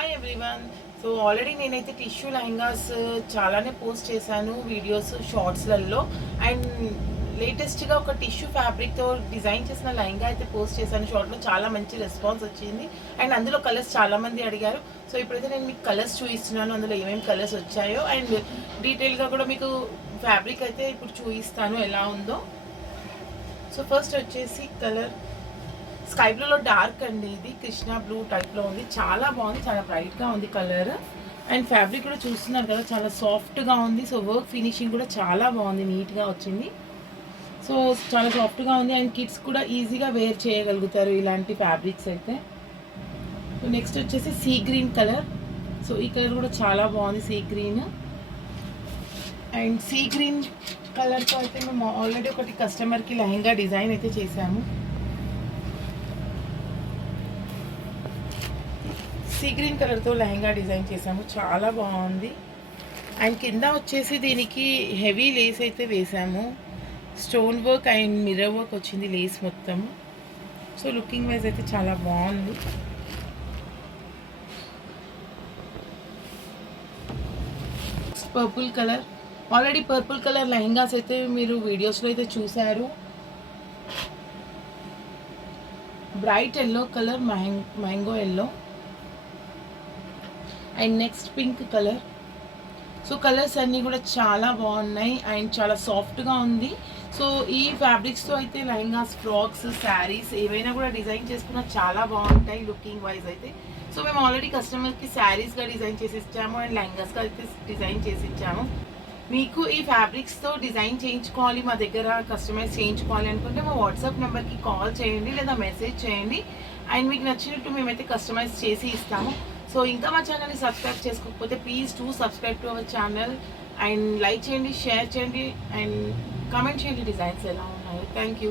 Hi everyone. So already నేనైతే tissue lehengas చాలానే post చేశాను వీడియోస్ షార్ట్స్లలో. అండ్ లేటెస్ట్గా ఒక టిష్యూ ఫ్యాబ్రిక్తో డిజైన్ చేసిన లెహంగా అయితే పోస్ట్ చేశాను షార్ట్లో. చాలా మంచి రెస్పాన్స్ వచ్చింది అండ్ అందులో కలర్స్ చాలామంది అడిగారు. సో ఇప్పుడైతే నేను మీకు కలర్స్ చూపిస్తున్నాను, అందులో ఏమేమి కలర్స్ వచ్చాయో అండ్ డీటెయిల్గా కూడా మీకు ఫ్యాబ్రిక్ అయితే ఇప్పుడు చూపిస్తాను ఎలా ఉందో. సో ఫస్ట్ వచ్చేసి కలర్ స్కై బ్లూలో డార్క్ అండి, ఇది కృష్ణ బ్లూ టైప్లో ఉంది. చాలా బాగుంది, చాలా బ్రైట్గా ఉంది కలర్. అండ్ ఫ్యాబ్రిక్ కూడా చూస్తున్నారు కదా, చాలా సాఫ్ట్గా ఉంది. సో వర్క్ ఫినిషింగ్ కూడా చాలా బాగుంది, నీట్గా వచ్చింది. సో చాలా సాఫ్ట్గా ఉంది అండ్ కిడ్స్ కూడా ఈజీగా వేర్ చేయగలుగుతారు ఇలాంటి ఫ్యాబ్రిక్స్ అయితే. సో నెక్స్ట్ వచ్చేసి సీ గ్రీన్ కలర్. సో ఈ కలర్ కూడా చాలా బాగుంది, sea green. And sea green కలర్తో అయితే మేము ఆల్రెడీ ఒకటి కస్టమర్కి లెహంగా డిజైన్ అయితే చేశాము. సీ గ్రీన్ కలర్తో లెహంగా డిజైన్ చేసాము, చాలా బాగుంది. అండ్ కింద వచ్చేసి దీనికి హెవీ లేస్ అయితే వేసాము, stone work and mirror work వచ్చింది లేస్ మొత్తం. సో లుకింగ్ వైజ్ అయితే చాలా బాగుంది. Purple colour, already purple colour lehengas అయితే మీరు వీడియోస్లో అయితే చూసారు. Bright yellow colour, mango yellow. And next pink colour. So colours అన్నీ కూడా చాలా బాగున్నాయి అండ్ చాలా సాఫ్ట్గా ఉంది. సో ఈ ఫ్యాబ్రిక్స్తో అయితే లెహంగాస్, ఫ్రాక్స్, శారీస్ ఏవైనా కూడా డిజైన్ చేసుకున్నా చాలా బాగుంటాయి లుకింగ్ వైజ్ అయితే. సో మేము ఆల్రెడీ కస్టమర్కి శారీస్గా డిజైన్ చేసి ఇచ్చాము అండ్ లెహంగాస్గా అయితే డిజైన్ చేసి ఇచ్చాము. మీకు ఈ ఫ్యాబ్రిక్స్తో డిజైన్ చేయించుకోవాలి, మా దగ్గర కస్టమైజ్ చేయించుకోవాలి అనుకుంటే మా వాట్సాప్ నెంబర్కి కాల్ చేయండి లేదా మెసేజ్ చేయండి అండ్ మీకు నచ్చినట్టు మేమైతే కస్టమైజ్ చేసి ఇస్తాము. సో ఇంకా మా ఛానల్ని సబ్స్క్రైబ్ చేసుకోకపోతే please to subscribe to our channel and like చేయండి, షేర్ చేయండి అండ్ కామెంట్ చేయండి డిజైన్స్ ఎలా ఉన్నాయో. Thank you.